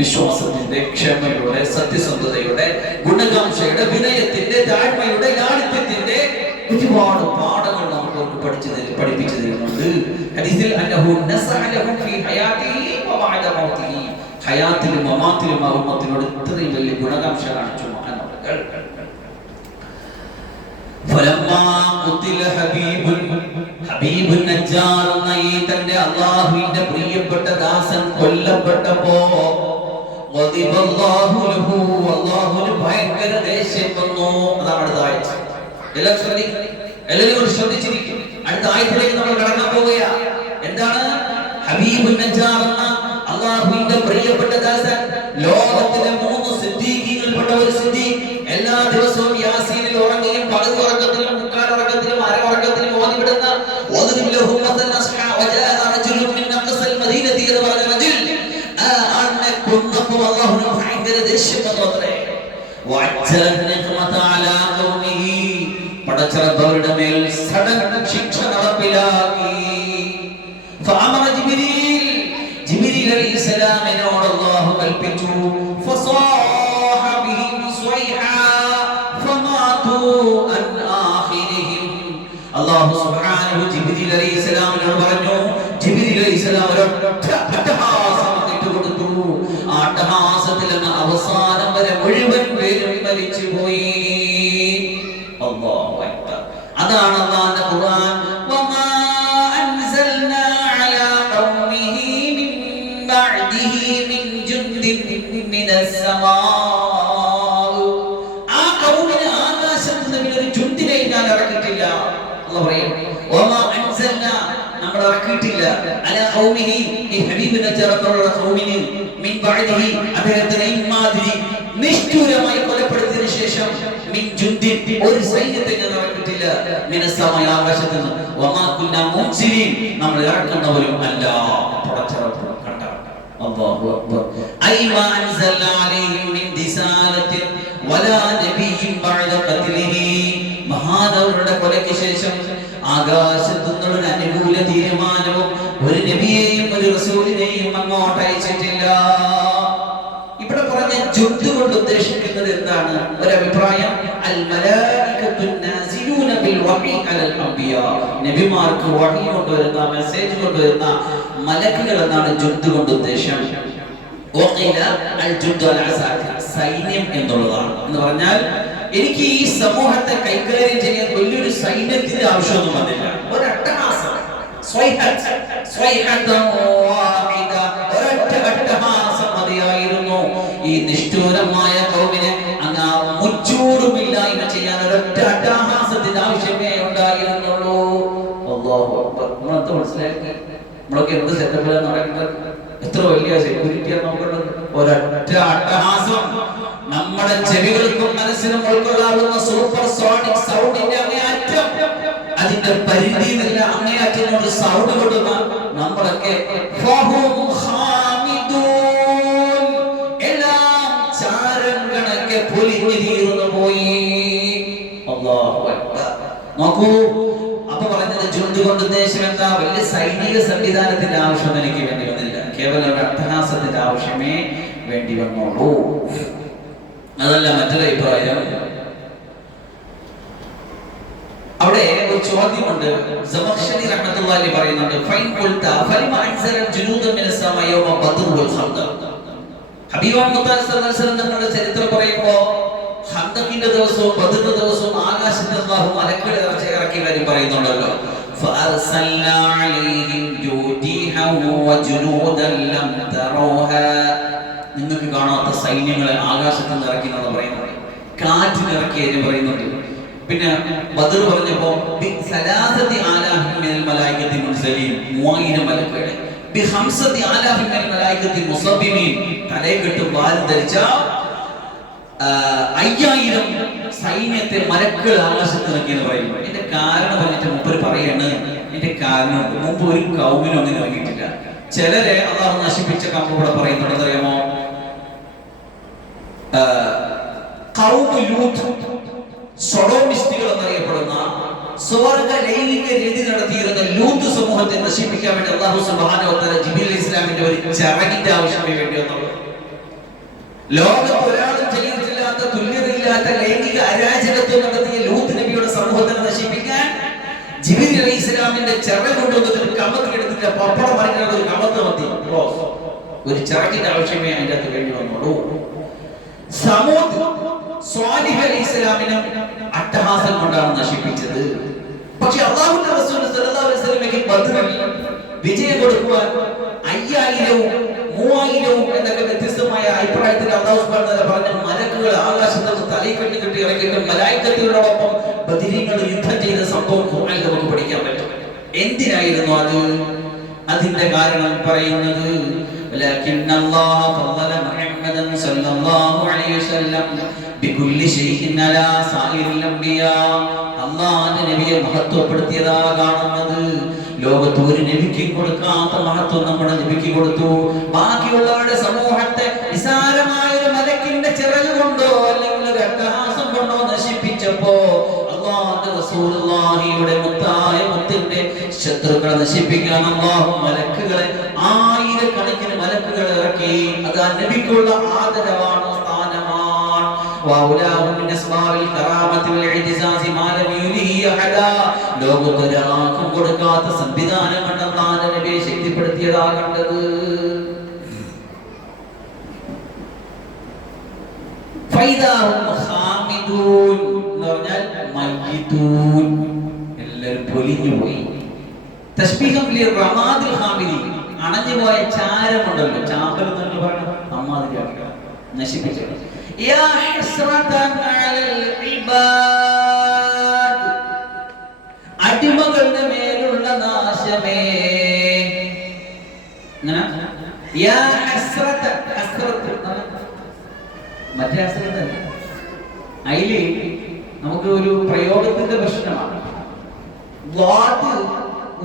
വിശ്വാസത്തിന്റെ, ക്ഷമയുടെ, സത്യസന്ധതയുടെ, ഗുണകാംക്ഷയുടെ, വിനയത്തിന്റെ, താഴ്മയുടെ, ലാളിത്യത്തിന്റെ ഒരുപാട് പാഠങ്ങൾ നമുക്ക് പഠിപ്പിച്ചു തരുന്നുണ്ട്. ഹദീസിൽ അന്നഹു നസഅ ലഹും ഫീ ഹയാതിഹി വബഅദ മൗതിഹി. ഹയാത്തിലും മമാത്തിലും ആ ഉമ്മത്തിനോട് ഇത്രയും വലിയ ഗുണകാംക്ഷ കാണിച്ചു മഹാനവറുകൾ. ഫലമ്മാ ഖുതില ഹബീബ് നജ്ജാർ എന്ന ഈ തന്റെ അല്ലാഹുവിന്റെ പ്രിയപ്പെട്ട ദാസൻ കൊല്ലപ്പെട്ടപ്പോ അല്ലാഹുവിന് ഭയങ്കര ദേഷ്യം വന്നു. അതാണ് അടുത്ത ആയത്ത്. എല്ലാവരും ശ്രദ്ധിച്ചിരിക്കും. അടുത്ത ആയത്തിലേക്ക് നമ്മൾ കടക്കാൻ പോവുകയാ. എന്താണ്? ഹബീബ് നജ്ജാർ എന്ന അല്ലാഹുവിന്റെ പ്രിയപ്പെട്ട ദാസൻ, ലോകത്തിലെ 3 സിദ്ദീഖീങ്ങളിൽപ്പെട്ട ഒരു സിദ്ദീഖ്, എല്ലാ ദിവസവും യാസീനിൽ ഉറങ്ങുകയും പകുതി ഉറക്കത്തിലും മുക്കാൽ ഉറക്കത്തിലും അര ഉറക്കത്തിലും ഓതിവിടുന്ന പടച്ചറബരുടെ മേൽ സഡൻ ശിക്ഷ നടപ്പിലാക്കി. ജിബ്രീൽ അലൈഹിസ്സലാമിനോട് അല്ലാഹു കൽപ്പിച്ചു. ഫസാഹ ബിഹിം സ്വൈഹാ ഫമാതു അൻ ആഖിരിഹിം. അല്ലാഹു സുബ്ഹാനഹു ജിബ്രീൽ അലൈഹിസ്സലാമിനോട് പറഞ്ഞു. ജിബ്രീൽ അലൈഹിസ്സലാം ഒരൊറ്റ അട്ടഹാസം ഇട്ടുകൊടുത്തു. ആ അട്ടഹാസത്തിൽ അവസാനം വരെ മുഴുവൻ പേരും മരിച്ചുപോയി. അല്ലാഹു അക്ബർ. അതാണ് അല്ലാഹുവിന്റെ ഖുർആൻ. വമാ അൻസൽനാ അലാ ഖൗമിഹി മിൻ ബഅദിഹി മിൻ ജുൻദിൻ മിനസ് സമാ. ആ ഖൗമിനെ ആകാശത്ത് നിന്ന് ഒരു ജുൻദിനെ ഞാൻ ഇറക്കിയിട്ടില്ല. അല്ലാഹു പറയും വമാ അൻസൽനാ, നമ്മൾ ഇറക്കിയിട്ടില്ല അലാ ഖൗമിഹി, ഈ ഹബീബിനെ ചേർത്തുള്ള ഖൗമിനെ മിൻ ബഅദിഹി, അദ്ദേഹത്തിന് ഇമാതിരി നിഷ്ഠൂരമായി കൊലപ്പെടുത്തിയതിനു ശേഷം മിൻ ജുൻദിൻ, ഒരു സൈന്യത്തെ ഞാൻ ഇറക്കിയിട്ടില്ല മിനസ് സമാ, ആകാശത്ത് നിന്ന്. വമാ കുന്നാ മുൻസിലീൻ, നമ്മൾ ഇറക്കുന്നവരും അല്ല. പടച്ചറപ്പ് കണ്ട അല്ലാഹു അക്ബർ. ഐമാ അൻസൽനാ അലൈഹിം മിൻ ദിസാലത്തിൻ വലാ നബിയ്യിൻ ബഅദ ഖത്ലിഹി, മഹാനവരുടെ കൊലയ്ക്ക് ശേഷം ആകാശത്തു നിന്നുള്ള അനുകൂല തീരുമാനവും ഒരു നബിയെയും ഒരു റസൂലിനെയും അങ്ങോട്ട് അയച്ചിട്ടില്ല. ഇവിടെ പറഞ്ഞ ജുദ് കൊണ്ട് ഉദ്ദേശിക്കുന്നത് എന്താണ്? ഒരു അഭിപ്രായം, അൽ മലായികത്തു നാസിലൂന ബിൽ വഹി അലൽ അംബിയാ, നബിമാർക്ക് വഹി കൊണ്ടുവരുന്ന, മെസ്സേജ് കൊണ്ടുവരുന്ന മലക്കുകൾ എന്നാണ് ജുദ് കൊണ്ട് ഉദ്ദേശം. വഖീല അൽ ജുദ് അൽ അസാകിർ, സൈന്യം എന്നുള്ളതാണ്. എന്ന് പറഞ്ഞാൽ എനിക്ക് ഈ സമൂഹത്തെ കൈകാര്യം ചെയ്യാൻ വലിയൊരു സൈന്യത്തിന്റെ ആവശ്യമൊന്നും വന്നില്ല. ഒരു അട്ടഹാസം, ഒരൊറ്റ അട്ടഹാസം മതിയായിരുന്നു ഈ നിഷ്ഠൂരമായ ഖൗമിനെ അങ്ങ് മുച്ചൂടുമില്ലായ്മ ചെയ്യാൻ. ഒരൊറ്റ അട്ടഹാസത്തിന്റെ ആവശ്യമേ ഉണ്ടായിരുന്നുള്ളൂ. അല്ലാഹു അക്ബർ. നമ്മളെന്ത് മനസ്സിലാക്കി? നമ്മളൊക്കെ എന്ത് സെറ്റപ്പിലാണ് നടക്കുന്നത്? എത്ര വലിയ സെക്യൂരിറ്റിയാണ് നോക്കേണ്ടത്? ഒരൊറ്റ അട്ടഹാസം നമ്മുടെ ചെവികൾക്കും മനസ്സിനും ഉൾക്കൊള്ളാവുന്ന സൂപ്പർ സോണിക് സൗണ്ടിന്റെ അങ്ങേയറ്റം, അതിന്റെ പരിധിയിലല്ല അങ്ങേയറ്റം സൗണ്ട് കൊടുക്കുന്ന നമ്മളൊക്കെ എല്ലാം ചാരം കണക്കെ പൊലിഞ്ഞു തീർന്നു പോയി. അല്ലാഹു അക്ബർ. നോക്കൂ, അപ്പൊ പറഞ്ഞത് ജുദ് കൊണ്ട് ഉദ്ദേശം എന്താ? വലിയ സൈനിക സംവിധാനത്തിന്റെ ആവശ്യം എനിക്ക് വേണ്ടി വന്നില്ല, കേവലം ഒരു അട്ടഹാസത്തിന്റെ ആവശ്യമേ വേണ്ടി വന്നുള്ളൂ. അതല്ല മറ്റൊരു അഭിപ്രായം. അവിടെ ഒരു ചോദ്യമുണ്ട്. സമഖ്ശരി റഹ്മത്തുള്ളാഹി പറയുന്നുണ്ട്, ഫൈൻ ഖുൽത ഫലിമ അൻസല ജുനൂദ മിനസ് സമാ യൗമ ബദ്ർ വൽ ഖന്ദഖ്. ഹബീബാൻ മുത്തഅ സല്ലല്ലാഹു അലൈഹി വസല്ലം തങ്ങളുടെ ചരിത്രം പറയുമ്പോൾ ഖന്ദഖിന്റെ ദിവസവും ബദ്റിന്റെ ദിവസവും ആകാശത്ത് അല്ലാഹു മലക്കുകളെ ഇറക്കി കാര്യം പറയുന്നുണ്ടല്ലോ. ഫഅർസൽനാ അലൈഹിം ജൂദിഹൻ വജുനൂദൻ ലം തറൂഹാ, നിങ്ങൾക്ക് കാണാത്ത സൈന്യങ്ങളെ ആകാശത്ത് നിന്ന് ഇറക്കി എന്നാണ് പറയുന്നത്. കാറ്റിന് ഇറക്കി എന്ന് പറയുന്നുണ്ട്. പിന്നെ ബദർ പറഞ്ഞപ്പോ 3000 മലായികത്തി മുൻസലീൻ, 3000 മലക്കുകളെ, 5000 മലായികത്തി മുസബ്ബിമീൻ, തലയെക്കെട്ടും വാലും ധരിച്ച 5000 സൈന്യത്തെ മലക്കുകൾ ആകാശത്ത് ഇറക്കി എന്ന് പറയുന്നു. എന്റെ കാരണം പറഞ്ഞിട്ട് മുമ്പ് പറയാണ്. എന്റെ കാരണം മുമ്പ് ഒരു കൗമിനും അങ്ങനെ ഇറങ്ങിയിട്ടില്ല. ചിലരെ അള്ളാഹു നശിപ്പിച്ച കമ്പ് ഇവിടെ പറയുന്നുണ്ട്, അറിയാമോ? സൊഡോമിസ്റ്റുകൾ എന്നറിയപ്പെടുന്ന സ്വർഗ ലൈംഗിക രീതി നടത്തിയിരുന്ന ലൂത്ത് സമൂഹത്തെ നശിപ്പിക്കാൻ വേണ്ടി അല്ലാഹു സുബ്ഹാനഹു വ തആല ജിബ്രീൽ ഇസ്ലാമിന്റെ ഒരു ചിറകിന്റെ ആവശ്യമേ വേണ്ടി വന്നുള്ളൂ. ലോകത്ത് ഒരാളും ചെയ്തിട്ടില്ലാത്ത, തുല്യതയില്ലാത്ത ലൈംഗിക അരാജകത്വം നടത്തിയ ലൂത്ത് നബിയുടെ സമൂഹത്തെ നശിപ്പിക്കാൻ ജിബ്രീൽ അലൈഹി ഇസ്ലാമിന്റെ ചിറക് കൊണ്ടുവന്നിട്ട് കമത്തിലെടുത്തിട്ട് പപ്പടം മറിക്കുന്ന ഒരു കമത്ത് മതി, ഒരു ചിറകിന്റെ ആവശ്യമേ അതിൻ്റെ അകത്ത് വേണ്ടി വന്നുള്ളൂ. സമൂഹ് സ്വാലിഹ് അലൈഹിസ്സലാമിനെ അട്ടഹാസം കൊണ്ടാണ് നശിപ്പിച്ചത്. പക്ഷെ അല്ലാഹുവിന്റെ റസൂൽ സല്ലല്ലാഹു അലൈഹി വസല്ലമയ്ക്ക് ബദ്റിൽ വിജയം കൊടുക്കുവാൻ 5000 3000 എന്നൊക്കെ വ്യത്യസ്തമായ അഭിപ്രായത്തിൽ അല്ലാഹു സുബ്ഹാനഹു വ തആല പറഞ്ഞ മലക്കുകൾ ആകാശത്ത് നിന്ന് തലയിൽ കെട്ടി ഇറങ്ങിയിട്ട് മലായികത്തുകളോടൊപ്പം ബദരീങ്ങൾ യുദ്ധം ചെയ്ത സംഭവം ഖുർആനിൽ നമുക്ക് പഠിക്കാൻ പറ്റും. എന്തിനായിരുന്നു അത്? അതിന്റെ കാരണം പറയുന്നത് ولكن الله فضل محمدا صلى الله عليه وسلم بكل شيء على سائر الانبياء. അല്ലാഹുവിന്റെ നബിയെ മഹത്വപ്പെടുത്തിയതാ കാണുന്നത്. ലോകത്ത് ഒരു നബിക്കും കൊടുക്കാത്ത മഹത്വം നമ്മുടെ നബിക്ക് കൊടുത്തു. ബാക്കിയുള്ളവരുടെ സമൂഹത്തെ നിസാരമായ ഒരു മലക്കിന്റെ ചിറക് കൊണ്ടോ അല്ലെങ്കിൽ ഒരു അട്ടഹാസം കൊണ്ടോ നശിപ്പിച്ചപ്പോ അല്ലാഹുവിന്റെ റസൂലുള്ളാഹിയുടെ മുത്തായ മുത്തിന്റെ ശത്രുക്കളെ നശിപ്പിക്കാൻ അല്ലാഹു മലക്കുകളെ, ആയിരക്കണക്കിന് മലക്കുകളെ ഇറക്കി. അത് നബിക്കുള്ള ആദരവാണ്, സ്ഥാനമാണ്. ലോകത്തൊരാൾക്കും കൊടുക്കാത്ത സംവിധാനം കണ്ടെന്നാണ് നബിയെ ശക്തിപ്പെടുത്തിയതാകേണ്ടത്. എല്ലാവരും പൊലിഞ്ഞു പോയി. തശ്ബീഹം റമാദിൽ ഹാമിലി, അണഞ്ഞുപോയ ചാരമുണ്ടല്ലോ, ചാമ്പൽ എന്ന് പറയുന്നത് അമ്മാതിരിയാക്കുക, നശിപ്പിച്ചു. യാ ഹസ്രതൻ അലൽ ഇബാദ്, അടിമകളുടെ മേലുള്ള നാശമേ. യാ ഹസ്രതൻ, ഹസ്രത്ത് മറ്റേ ഹസ്രത്തല്ല, അതില് നമുക്ക് ഒരു പ്രയോഗത്തിന്റെ പ്രശ്നമാണ്.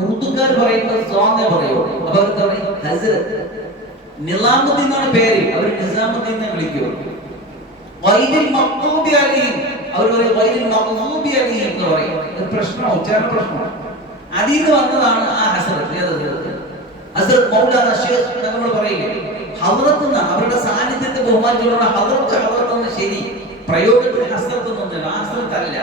ഉറുദുക്കാർ പറയുമ്പോൾ സ്വാന്നെ പറയുള്ളൂ. അപ്പൊ അവർ പറയും ഹസ്രത്ത്. നിസാമുദ്ദീൻ എന്നാണ് പേര്, അവർ നിസാമുദ്ദീൻ എന്ന് വിളിക്കുള്ളൂ. വൈദിൽ മഖ്ദൂബി അലൈഹിം, അവർ പറയും വൈദിൽ മഖ്ദൂബി അലൈഹിം എന്ന് പറയും. ഒരു പ്രശ്നമാണ്, ഉച്ചാരണ പ്രശ്നമാണ്. അതിൽ നിന്ന് വന്നതാണ് ആ ഹസ്രത്ത്. ഹസ്രത്ത് മൗലാന ശൈഖ് നമ്മൾ പറയില്ലേ, ഹദ്റത്ത് എന്നാണ്. അവരുടെ സാന്നിധ്യത്തെ ബഹുമാനിച്ചുള്ള ഹദ്റത്ത്, ഹദ്റത്ത് എന്ന് ശരി. പ്രയോഗത്തിൽ ഹസ്രത്ത് എന്നൊന്നുമില്ല, ഹസ്രത്ത് അല്ല.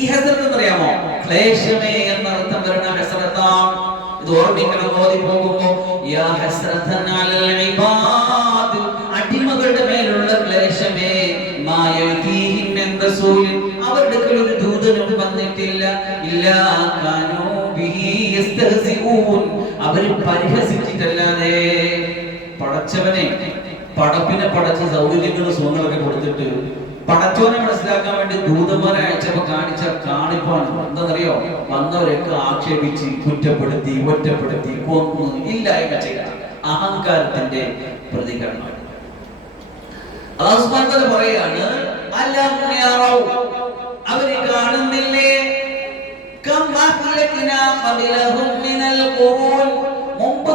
ഈ ഹസ്രത്ത് എന്നറിയാമോ? ക്ലേശമേ എന്നർത്ഥം വരുന്ന ഹസ്രത്താണ്. ഇത് ഓർമ്മിക്കണം ഓതി പോകുമ്പോ. യാ ഹസ്രതൻ അലൽ ഇബാദ്, അടിമകളുടെ മേലുള്ള ക്ലേശമേ. മാ യതീഹിം മിൻ റസൂലിൻ, അവരുടെ ഒരു ദൂതനും വന്നിട്ടില്ല. ഇല്ലാ കാനൂ ബിഹി യസ്തഹസിഊൻ, അവർ പരിഹസിച്ചിട്ടല്ലാതെ. പടച്ചവനെ, പടപ്പിനെ പടച്ച സൗകര്യങ്ങളും സുഖങ്ങളൊക്കെ കൊടുത്തിട്ട് പടച്ചോനെ മനസ്സിലാക്കാൻ വേണ്ടി ദൂതന്മാരെ അയച്ചപ്പോ കാണിച്ച കാണിപ്പാണ്. എന്താണെന്നറിയോ? വന്നവരൊക്കെ ആക്ഷേപിച്ച്, കുറ്റപ്പെടുത്തി, ഒറ്റപ്പെടുത്തി, കൊന്നു, ഇല്ലായ്മ ചെയ്ത അഹങ്കാരത്തിന്റെ പ്രതികരണം. അല്ലാഹു സുബ്ഹാനഹു വ തആല പറയാണ്, അലം യറൗ, അവരെ കാണുന്നില്ലേ? കം അഹ്ലക്നാ ഖബലഹും മിനൽ ഖുറൂൻ, മുമ്പ്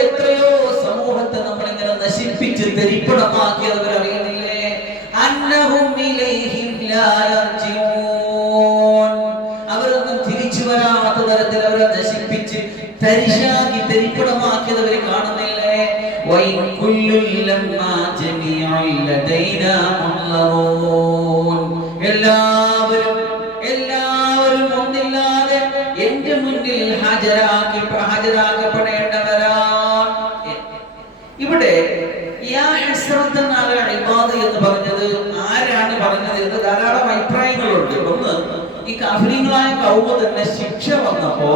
എത്രയോ സമൂഹത്തെ നമ്മൾ ഇങ്ങനെ നശിപ്പിച്ച് തരിപ്പണമാക്കിയത് അവരറിയുന്നില്ലേ? അന്നഹും ഇലൈഹിം ലാ യർജിഊൻ, അവരൊന്നും തിരിച്ചു വരാത്ത തരത്തിൽ അവരെ നശിപ്പിച്ച് തരിശാക്കി തരിപ്പണമാക്കിയത് അവർ കാണുന്നില്ലേ? വൈൻ കുല്ലുൽ ലമ്മാ ജമീഉൻ ലദൈനാ മുഹ്ളറൂൻ, എല്ലാവരും ഒന്നില്ലാതെ എന്റെ മുന്നിൽ ഹാജരാക്കപ്പെടേണ്ടവരാണ്. ഇവിടെ യാ ഹസ്രതൻ അലൽ ഇബാദ് എന്ന് പറഞ്ഞത് ആരാണ് പറഞ്ഞത് എന്ന് ധാരാളം അഭിപ്രായങ്ങളുണ്ട്. ഒന്ന്, ഈ കാഫിരീങ്ങളായ കൗമ തന്നെ ശിക്ഷ വന്നപ്പോ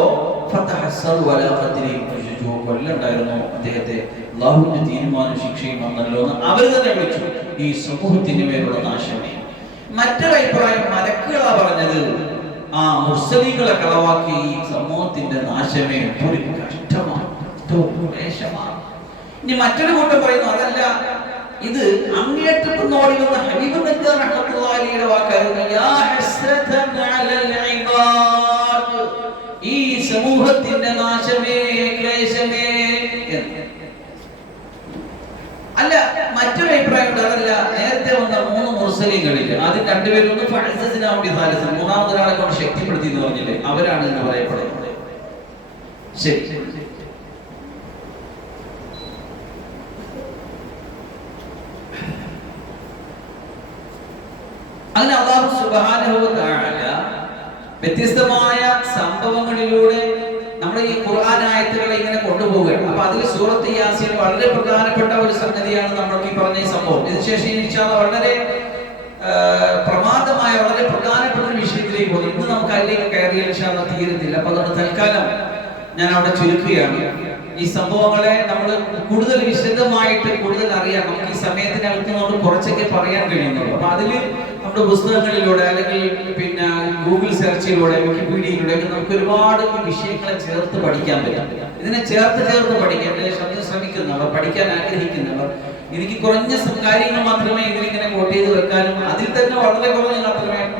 കൊല്ലണ്ടായിരുന്നു അദ്ദേഹത്തെ, അല്ലാഹുവിന്റെ തീരുമാന ശിക്ഷയും വന്നല്ലോ എന്ന് അവർ തന്നെ വിളിച്ചു. ഈ സമൂഹത്തിന് മേലുള്ള നാശമേ. മറ്റൊരു അഭിപ്രായം മലക്കുകളാ പറഞ്ഞത്, ആ മുർസലീങ്ങളെ കളവാക്കി ഈ സമൂഹത്തിന്റെ നാശമേ, ഒരു കഷ്ടമാണ്, ക്ലേശമാണ്. ഇനി മറ്റൊരു കൂട്ടം പറയുന്നു, അതല്ല, ഇത് അങ്ങേറ്റത്തുനിന്ന് ഓടി വന്ന ഹബീബ് നജ്ജാർ റഹ്മത്തുള്ളാഹി അലൈഹിയുടെ വാക്കായിരുന്നു. യാ ഹസ്രതൻ അലൽ ഇബാദ്, ഈ സമൂഹത്തിന്റെ നാശമേ, ക്ലേശമേ എന്ന്. അല്ല, മറ്റൊരു അഭിപ്രായം ഉണ്ട്, അതല്ല, നേരത്തെ വന്ന 3 മുർസലീങ്ങളിൽ അതിൽ രണ്ടുപേരും ഒന്ന് ഫഅസ്സസ്നാ ബിസാലിസിൻ, മൂന്നാമതൊരാളെ കൊണ്ട് ശക്തിപ്പെടുത്തി എന്ന് പറഞ്ഞില്ലേ, അവരാണ് എന്ന് പറയപ്പെടുന്നത്. ശരി, അങ്ങനെ അല്ലാഹു സുബ്ഹാനഹു വ തആല വ്യത്യസ്തമായ സംഭവങ്ങളിലൂടെ നമ്മൾ ഈ ഖുർആൻ ആയത്തുകളെ ഇങ്ങനെ കൊണ്ടുപോവുകയാണ്. അപ്പൊ അതിൽ സൂറത്ത് യാസീൻ വളരെ പ്രധാനപ്പെട്ട ഒരു സംഗതിയാണ് നമ്മൾക്ക് ഈ പറഞ്ഞ സംഭവം. ഇതിനുശേഷം ഇൻഷാ അല്ലാഹ് വളരെ പ്രമാദമായ വളരെ പ്രധാനപ്പെട്ട ഒരു വിഷയത്തിലേക്ക് പോകും. ഇന്ന് നമുക്ക് അതിലേക്ക് കയറിയാൽ ഇൻഷാ അല്ലാഹ് തീരുന്നില്ല. അപ്പൊ അതുകൊണ്ട് തൽക്കാലം ഞാൻ അവിടെ ചുരുക്കുകയാണ്. ഈ സംഭവങ്ങളെ നമ്മൾ കൂടുതൽ വിശദമായിട്ട് കൂടുതൽ അറിയാൻ നമുക്ക് ഈ സമയത്തിനകത്ത് നമ്മൾ കുറച്ചൊക്കെ പറയാൻ കഴിയുന്നുള്ളൂ. അപ്പൊ അതില് നമ്മുടെ പുസ്തകങ്ങളിലൂടെ അല്ലെങ്കിൽ പിന്നെ ഗൂഗിൾ സെർച്ചിലൂടെ വിക്കിപീഡിയയിലൂടെ നമുക്ക് ഒരുപാട് വിഷയങ്ങളെ ചേർത്ത് പഠിക്കാൻ പറ്റും. ഇതിനെ ചേർത്ത് പഠിക്കാൻ ശ്രമിക്കുന്നവർ, പഠിക്കാൻ ആഗ്രഹിക്കുന്നവർ, എനിക്ക് കുറഞ്ഞ കാര്യങ്ങൾ മാത്രമേ ഇതിലിങ്ങനെ കോട്ട് ചെയ്ത് വെക്കാനും അതിൽ തന്നെ വളരെ കുറഞ്ഞ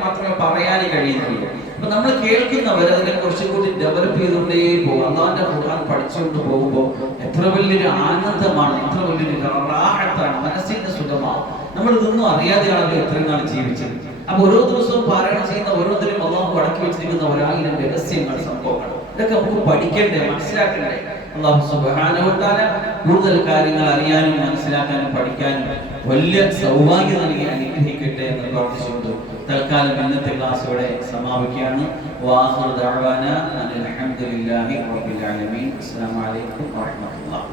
മാത്രമേ പറയാനും കഴിയുന്നുള്ളൂ. അപ്പൊ നമ്മൾ കേൾക്കുന്നവർ അതിനെ കുറച്ചുകൂടി ഡെവലപ്പ് ചെയ്തുകൊണ്ടേ പോകും. അള്ളാഹുവിന്റെ ഖുർആൻ പഠിച്ചുകൊണ്ട് പോകുമ്പോൾ എത്ര വലിയൊരു ആനന്ദമാണ്, എത്ര വലിയൊരു റാഹത്താണ്, മനസ്സിന്റെ സുഖമാണ്. നമ്മൾ ഇതൊന്നും അറിയാതെയാണല്ലോ എത്രയും നാൾ ജീവിച്ചത്. അപ്പൊ ഓരോ ദിവസവും പാരായണം ചെയ്യുന്ന ഓരോന്നിലും അള്ളാഹു അടക്കി വെച്ചിരിക്കുന്ന 1000 രഹസ്യങ്ങൾ, സംഭവങ്ങൾ, ഇതൊക്കെ നമുക്ക് പഠിക്കണ്ടേ, മനസ്സിലാക്കണ്ടേ. അല്ലാഹു സുബ്ഹാനഹു വ തആല കൂടുതൽ കാര്യങ്ങൾ അറിയാനും മനസ്സിലാക്കാനും പഠിക്കാനും വലിയ സൗഭാഗ്യം നൽകി അനുഗ്രഹിക്കട്ടെ എന്ന് പ്രാർത്ഥിച്ചുകൊണ്ട് തൽക്കാലം ഇന്നത്തെ ക്ലാസ് ഇവിടെ സമാപിക്കുകയാണ്. വാഖിറു ദഅവാന അൽഹംദുലില്ലാഹി റബ്ബിൽ ആലമീൻ. അസ്സലാമു അലൈക്കും വറഹ്മത്തുള്ളാഹി.